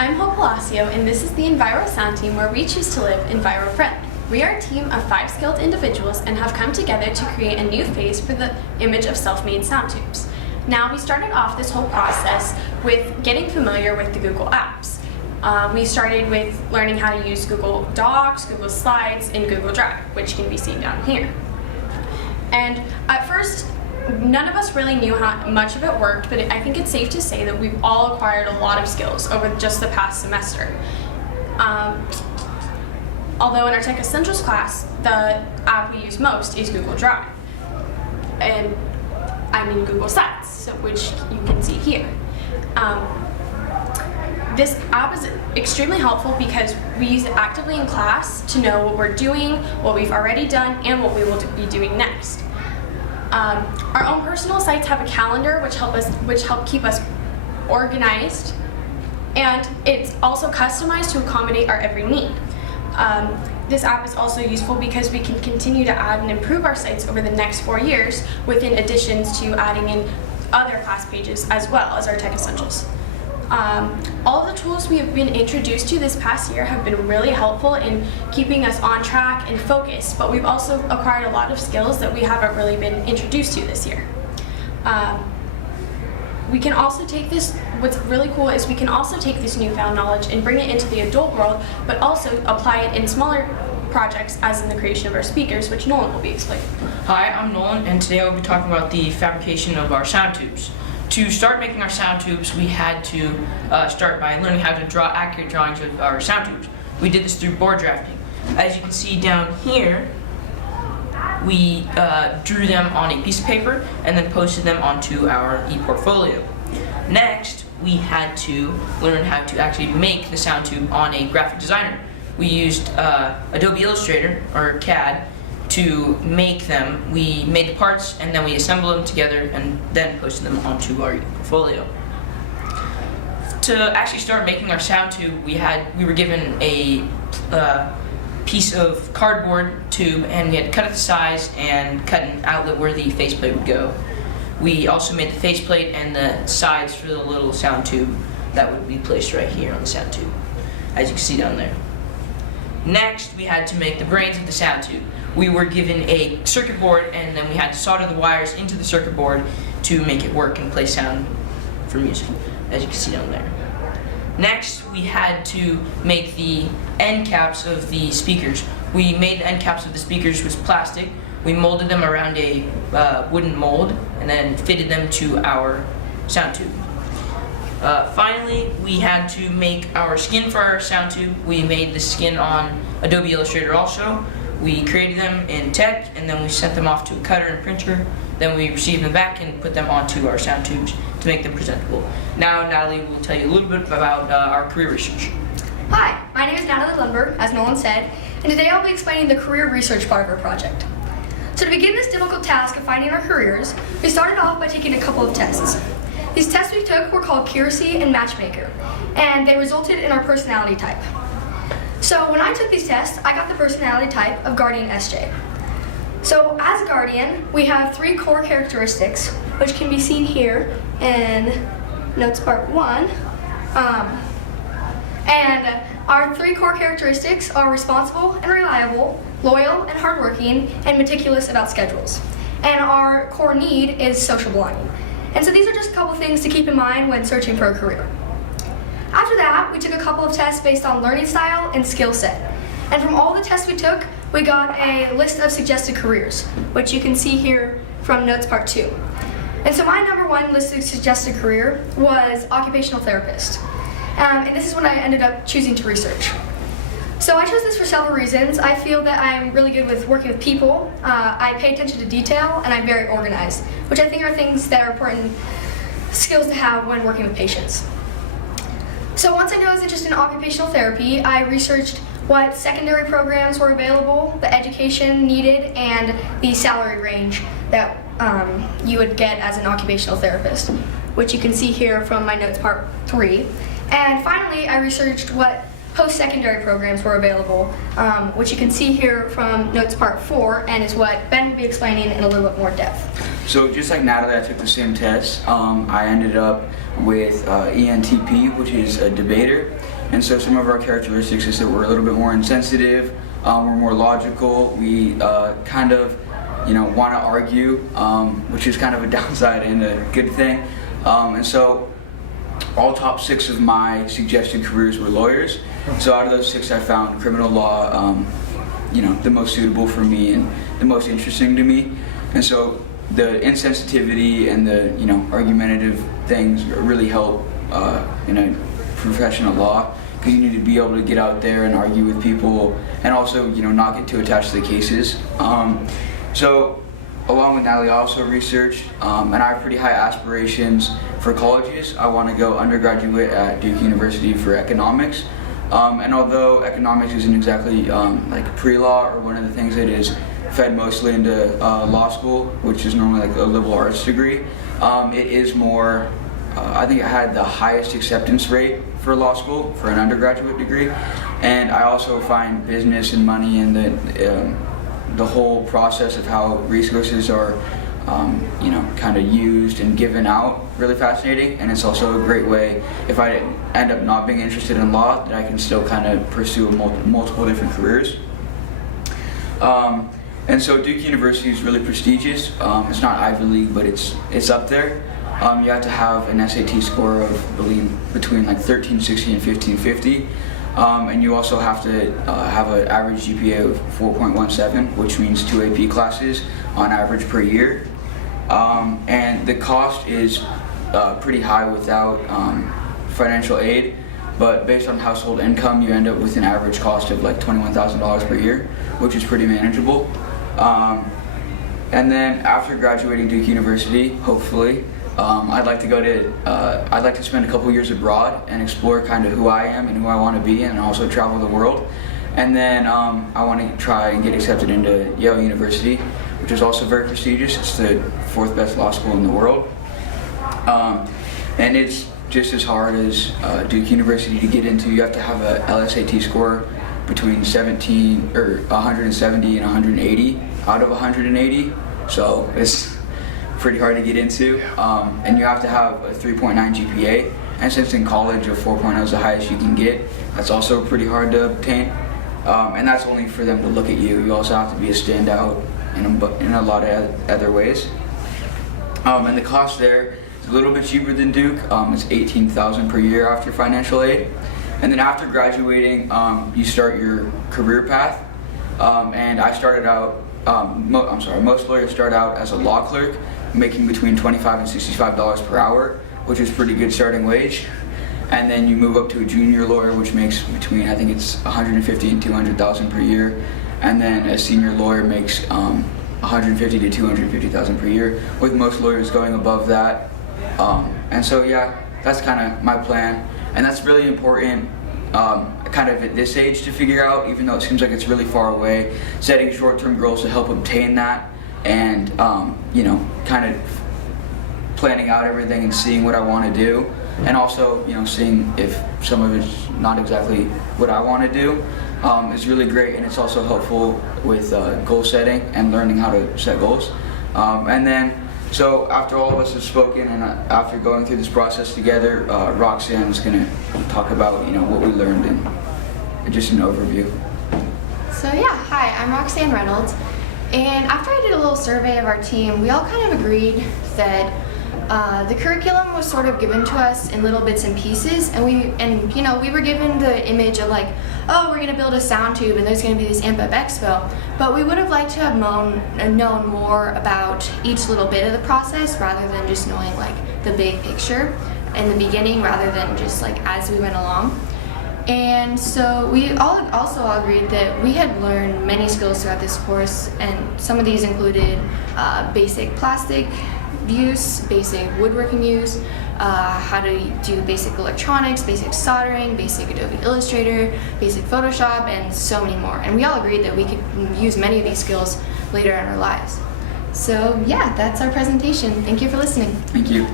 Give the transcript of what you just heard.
I'm Hope Palacio, and this is the Enviro Sound Team, where we choose to live Enviro-friendly. We are a team of 5 skilled individuals and have come together to create a new phase for the image of self-made sound tubes. Now, we started off this whole process with getting familiar with the Google apps. We started with learning how to use Google Docs, Google Slides, and Google Drive, which can be seen down here. And at first, none of us really knew how much of it worked, but I think it's safe to say that we've all acquired a lot of skills over just the past semester. Although in our Tech Essentials class, the app we use most is Google Drive. And I mean Google Slides, which you can see here. This app is extremely helpful because we use it actively in class to know what we're doing, what we've already done, and what we will be doing next. Our own personal sites have a calendar which help keep us organized, and it's also customized to accommodate our every need. This app is also useful because we can continue to add and improve our sites over the next 4 years, within additions to adding in other class pages as well as our Tech Essentials. All of the tools we have been introduced to this past year have been really helpful in keeping us on track and focused, but we've also acquired a lot of skills that we haven't really been introduced to this year. We can also take this, what's really cool is we can also take this newfound knowledge and bring it into the adult world, but also apply it in smaller projects, as in the creation of our speakers, which Nolan will be explaining. Hi, I'm Nolan, and today I'll be talking about the fabrication of our sound tubes. To start making our sound tubes, we had to start by learning how to draw accurate drawings of our sound tubes. We did this through board drafting. As you can see down here, we drew them on a piece of paper and then posted them onto our e-portfolio. Next, we had to learn how to actually make the sound tube on a graphic designer. We used Adobe Illustrator, or CAD, to make them. We made the parts and then we assembled them together and then posted them onto our portfolio. To actually start making our sound tube, we were given a piece of cardboard tube, and we had to cut it to size and cut an outlet where the faceplate would go. We also made the faceplate and the sides for the little sound tube that would be placed right here on the sound tube, as you can see down there. Next, we had to make the brains of the sound tube. We were given a circuit board, and then we had to solder the wires into the circuit board to make it work and play sound for music, as you can see down there. Next, we had to make the end caps of the speakers. We made the end caps of the speakers with plastic. We molded them around a wooden mold and then fitted them to our sound tube. Finally, we had to make our skin for our sound tube. We made the skin on Adobe Illustrator also. We created them in Tech, and then we sent them off to a cutter and printer. Then we received them back and put them onto our sound tubes to make them presentable. Now Natalie will tell you a little bit about our career research. Hi, my name is Natalie Lundberg, as Nolan said, and today I'll be explaining the career research part of our project. So to begin this difficult task of finding our careers, we started off by taking a couple of tests. These tests we took were called Curacy and Matchmaker, and they resulted in our personality type. So when I took these tests, I got the personality type of Guardian SJ. So as Guardian, we have 3 core characteristics, which can be seen here in notes part 1. And our 3 core characteristics are responsible and reliable, loyal and hardworking, and meticulous about schedules. And our core need is social belonging. And so these are just a couple things to keep in mind when searching for a career. After that, we took a couple of tests based on learning style and skill set. And from all the tests we took, we got a list of suggested careers, which you can see here from notes part 2. And so my number 1 listed suggested career was occupational therapist. And this is what I ended up choosing to research. So I chose this for several reasons. I feel that I'm really good with working with people, I pay attention to detail, and I'm very organized, which I think are things that are important skills to have when working with patients. So once I knew I was interested in occupational therapy, I researched what secondary programs were available, the education needed, and the salary range that you would get as an occupational therapist, which you can see here from my notes part 3. And finally, I researched what post-secondary programs were available, which you can see here from notes part 4, and is what Ben will be explaining in a little bit more depth. So just like Natalie, I took the same test. I ended up with ENTP, which is a debater. And so some of our characteristics is that we're a little bit more insensitive, we're more logical, we kind of, want to argue, which is kind of a downside and a good thing. And so all top 6 of my suggested careers were lawyers. So out of those 6, I found criminal law, the most suitable for me and the most interesting to me. And so the insensitivity and the, argumentative things really help in a profession of law, because you need to be able to get out there and argue with people and also, not get too attached to the cases. So along with Natalie, I also researched, and I have pretty high aspirations for colleges. I want to go undergraduate at Duke University for economics. And although economics isn't exactly like pre-law or one of the things that is fed mostly into law school, which is normally like a liberal arts degree, it is more, I think it had the highest acceptance rate for law school for an undergraduate degree. And I also find business and money and the whole process of how resources are kind of used and given out really fascinating. And it's also a great way, if I end up not being interested in law, that I can still kind of pursue multiple different careers. And so Duke University is really prestigious. It's not Ivy League, but it's up there. You have to have an SAT score of, I believe, between like 1360 and 1550. And you also have to have an average GPA of 4.17, which means 2 AP classes on average per year. And the cost is pretty high without financial aid, but based on household income, you end up with an average cost of like $21,000 per year, which is pretty manageable. And then after graduating Duke University, hopefully, I'd like to spend a couple years abroad and explore kind of who I am and who I want to be, and also travel the world. And then I want to try and get accepted into Yale University, which is also very prestigious. It's the 4th best law school in the world. And it's just as hard as Duke University to get into. You have to have a LSAT score between 170 and 180 out of 180. So it's pretty hard to get into. And you have to have a 3.9 GPA. And since in college a 4.0 is the highest you can get, that's also pretty hard to obtain. And that's only for them to look at you. You also have to be a standout in a lot of other ways. And the cost there is a little bit cheaper than Duke. It's $18,000 per year after financial aid. And then after graduating, you start your career path. And I started out, most lawyers start out as a law clerk, making between $25 and $65 per hour, which is pretty good starting wage. And then you move up to a junior lawyer, which makes between, I think it's $150,000 and $200,000 per year. And then a senior lawyer makes $150,000 to $250,000 per year, with most lawyers going above that. And so yeah, that's kind of my plan. And that's really important kind of at this age to figure out, even though it seems like it's really far away, setting short-term goals to help obtain that, and kind of planning out everything and seeing what I want to do, and also seeing if some of it's not exactly what I want to do is really great. And it's also helppful with goal setting and learning how to set goals. And then so after all of us have spoken and after going through this process together, Roxanne's going to talk about what we learned and just an overview. So yeah, hi, I'm Roxanne Reynolds, and after I did a little survey of our team, we all kind of agreed that the curriculum was sort of given to us in little bits and pieces, and we were given the image of like, oh, we're going to build a sound tube and there's going to be this AMP Expo, but we would have liked to have known more about each little bit of the process rather than just knowing like the big picture in the beginning, rather than just like as we went along. And so we all also agreed that we had learned many skills throughout this course, and some of these included basic plastic use, basic woodworking use, how to do basic electronics, basic soldering, basic Adobe Illustrator, basic Photoshop, and so many more. And we all agreed that we could use many of these skills later in our lives. So yeah, that's our presentation. Thank you for listening. Thank you.